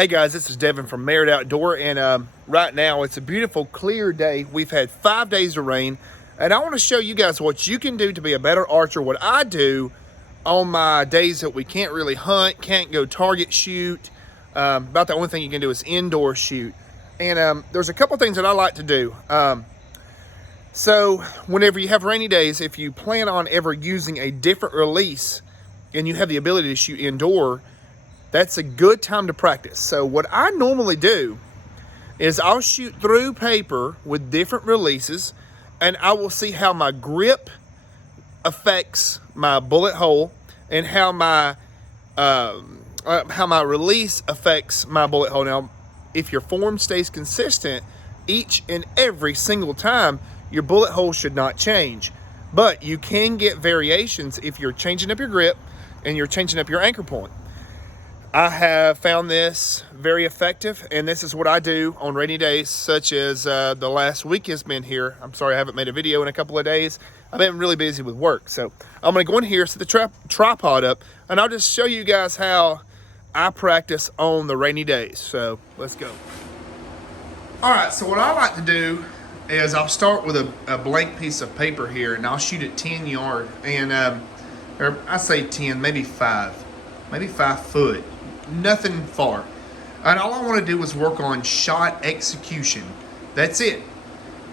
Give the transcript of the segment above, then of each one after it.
Hey guys, this is Devin from Merit Outdoor, and right now it's a beautiful clear day. We've had 5 days of rain, and I want to show you guys what you can do to be a better archer. What I do on my days that we can't really hunt, can't go target shoot. About the only thing you can do is indoor shoot. And there's a couple things that I like to do. So whenever you have rainy days, if you plan on ever using a different release and you have the ability to shoot indoor, that's a good time to practice. So what I normally do is I'll shoot through paper with different releases, and I will see how my grip affects my bullet hole and how my release affects my bullet hole. Now, if your form stays consistent each and every single time, your bullet hole should not change. But you can get variations if you're changing up your grip and you're changing up your anchor point. I have found this very effective, and this is what I do on rainy days, such as the last week has been here. I'm sorry I haven't made a video in a couple of days. I've been really busy with work. So I'm gonna go in here, set the tripod up, and I'll just show you guys how I practice on the rainy days. So let's go. All right, so what I like to do is I'll start with a blank piece of paper here, and I'll shoot at 10 yard, and or I say 10, maybe 5 foot. Nothing far. And all I want to do is work on shot execution. That's it.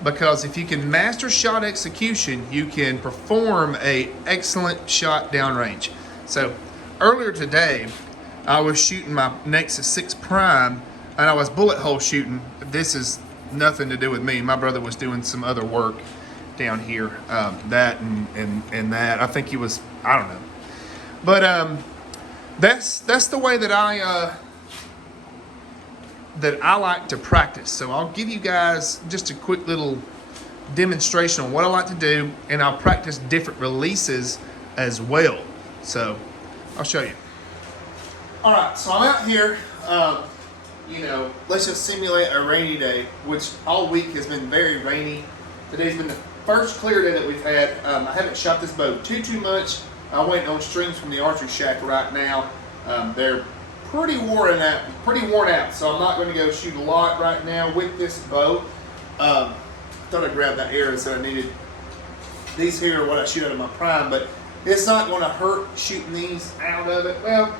Because if you can master shot execution, you can perform a excellent shot downrange. So earlier today, I was shooting my Nexus 6 Prime, and I was bullet hole shooting. This is nothing to do with me. My brother was doing some other work down here, that and that. I think he was, I don't know. But that's the way that I like to practice. So I'll give you guys just a quick little demonstration on what I like to do, and I'll practice different releases as well. So I'll show you. All right, so I'm out here. Let's just simulate a rainy day, which all week has been very rainy. Today's been the first clear day that we've had. I haven't shot this bow too much. I'm waiting on strings from the archery shack right now. They're pretty worn out, so I'm not going to go shoot a lot right now with this bow. I thought I grabbed that arrows that I needed. These here are what I shoot out of my Prime, but it's not going to hurt shooting these out of it. Well,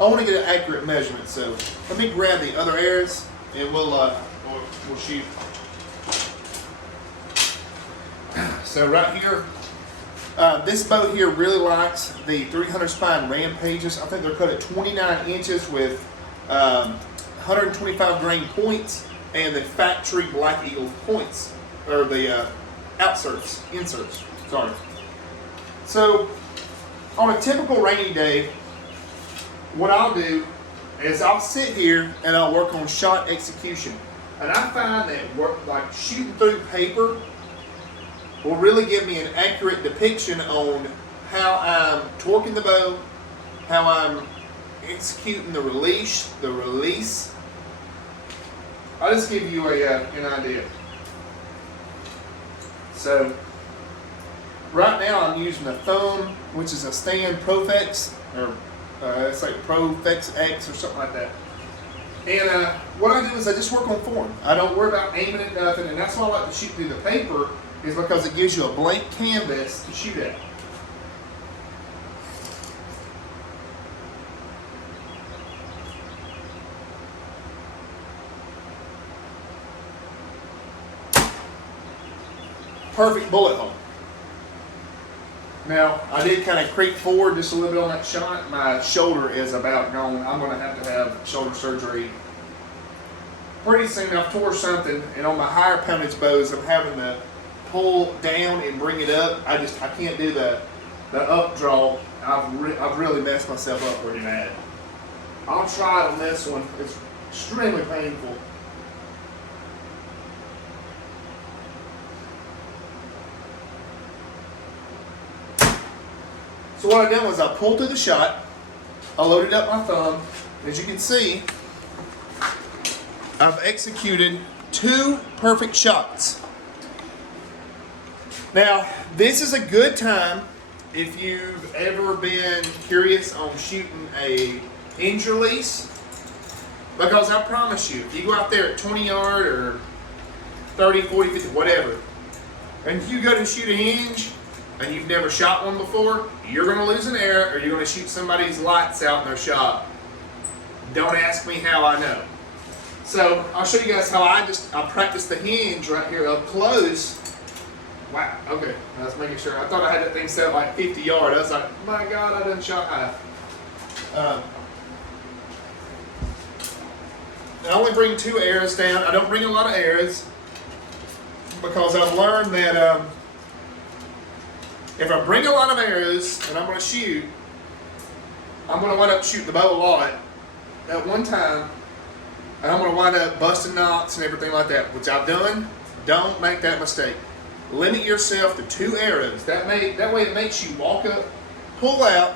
I want to get an accurate measurement, so let me grab the other arrows and we'll shoot. So right here, this bow here really likes the 300 spine Rampages. I think they're cut at 29 inches with 125 grain points and the factory Black Eagle points, or the inserts, sorry. So on a typical rainy day, what I'll do is I'll sit here and I'll work on shot execution. And I find that shooting through paper will really give me an accurate depiction on how I'm torquing the bow, how I'm executing the release. I'll just give you an idea. So right now I'm using a thumb, which is a Stand Profex, or it's like Profex X or something like that. And what I do is I just work on form. I don't worry about aiming at nothing, and that's why I like to shoot through the paper, is because it gives you a blank canvas to shoot at. Perfect bullet hole. Now, I did kind of creep forward just a little bit on that shot. My shoulder is about gone. I'm going to have shoulder surgery pretty soon. I've tore something, and on my higher poundage bows, I'm having to pull down and bring it up. I can't do the up draw. I've really messed myself up pretty bad. I'll try it on this one. It's extremely painful. So what I done was I pulled through the shot, I loaded up my thumb. As you can see, I've executed 2 perfect shots. Now, this is a good time if you've ever been curious on shooting a hinge release. Because I promise you, if you go out there at 20 yard or 30, 40, 50, whatever, and you go to shoot a hinge and you've never shot one before, you're going to lose an arrow or you're going to shoot somebody's lights out in their shop. Don't ask me how I know. So I'll show you guys how I practice the hinge right here up close. Wow, okay, I was making sure. I thought I had that thing set like 50 yards. I was like, my God, I done shot high. I only bring 2 arrows down. I don't bring a lot of arrows because I've learned that if I bring a lot of arrows and I'm going to shoot, I'm going to wind up shooting the bow a lot at one time, and I'm going to wind up busting knots and everything like that, which I've done. Don't make that mistake. Limit yourself to 2 arrows. That way it makes you walk up, pull out,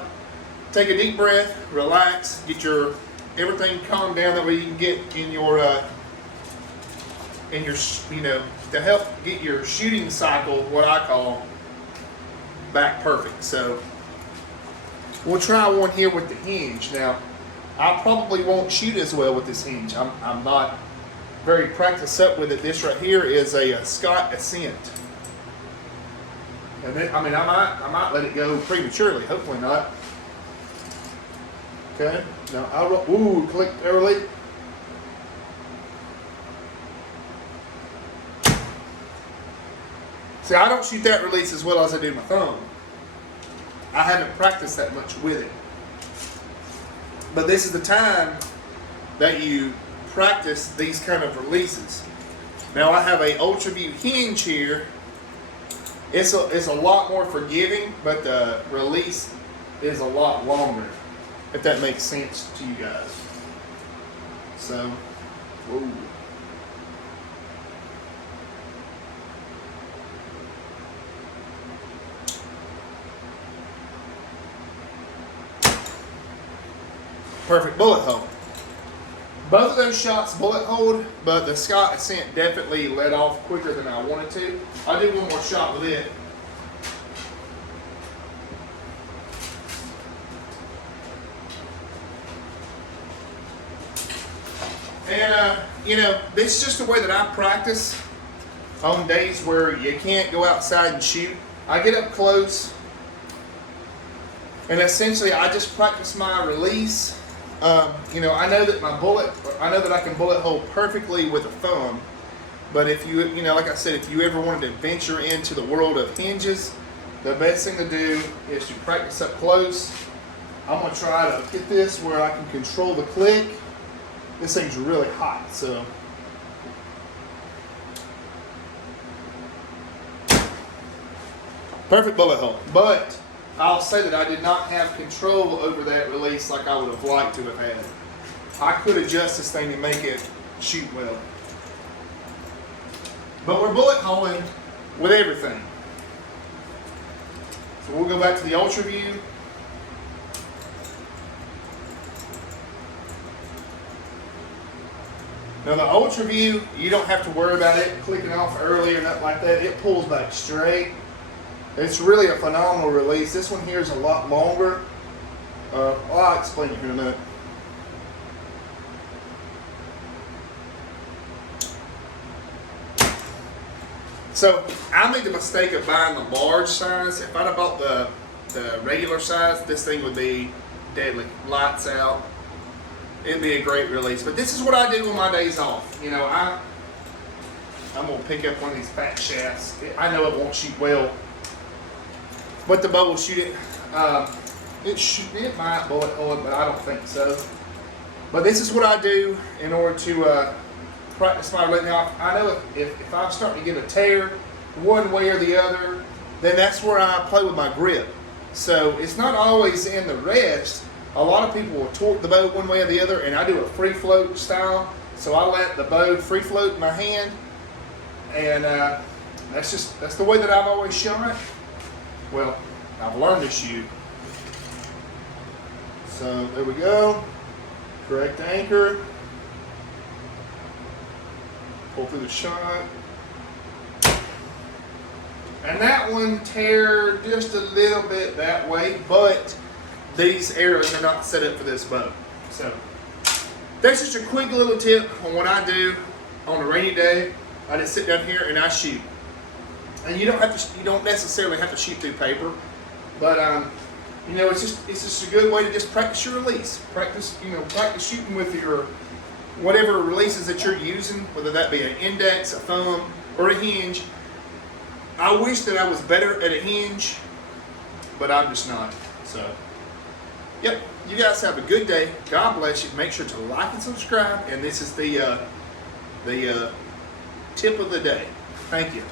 take a deep breath, relax, get your everything calmed down. That way you can get in your to help get your shooting cycle, what I call, back perfect. So we'll try one here with the hinge. Now, I probably won't shoot as well with this hinge. I'm not very practiced up with it. This right here is a Scott Ascent. And then, I might let it go prematurely. Hopefully not. Okay. Now I'll roll. Ooh, click early. See, I don't shoot that release as well as I do my thumb. I haven't practiced that much with it. But this is the time that you practice these kind of releases. Now I have a Ultra View hinge here. It's a lot more forgiving, but the release is a lot longer, if that makes sense to you guys. So, whoa. Perfect bullet hole. Both of those shots bullet holed, but the Scott Ascent definitely let off quicker than I wanted to. I'll do one more shot with it. And, this is just the way that I practice on days where you can't go outside and shoot. I get up close, and essentially I just practice my release. I know that I can bullet hole perfectly with a thumb, but if you, like I said, if you ever wanted to venture into the world of hinges, the best thing to do is to practice up close. I'm going to try to get this where I can control the click. This thing's really hot, so. Perfect bullet hole, but I'll say that I did not have control over that release like I would have liked to have had. I could adjust this thing to make it shoot well. But we're bullet holing with everything. So we'll go back to the Ultra View. Now the Ultra View, you don't have to worry about it clicking off early or nothing like that. It pulls back straight. It's really a phenomenal release. This one here is a lot longer. I'll explain it here in a minute. So I made the mistake of buying the large size. If I'd have bought the regular size, this thing would be deadly. Lights out. It'd be a great release. But this is what I do on my days off. I'm going to pick up one of these fat shafts. I know it won't shoot well, but the bow will shoot it. It might bullet hole it, but I don't think so. But this is what I do in order to practice my release. Now, I know if I'm starting to get a tear one way or the other, then that's where I play with my grip. So it's not always in the rest. A lot of people will torque the bow one way or the other, and I do a free float style. So I let the bow free float in my hand, and that's the way that I've always shot. Well, I've learned to shoot. So there we go. Correct anchor. Pull through the shot. And that one tear just a little bit that way, but these arrows are not set up for this bow. So That's just a quick little tip on what I do on a rainy day. I just sit down here and I shoot. And you don't necessarily have to shoot through paper, but you know, it's just a good way to just practice your release. Practice shooting with your whatever releases that you're using, whether that be an index, a thumb, or a hinge. I wish that I was better at a hinge, but I'm just not. So, yep. You guys have a good day. God bless you. Make sure to like and subscribe. And this is the tip of the day. Thank you.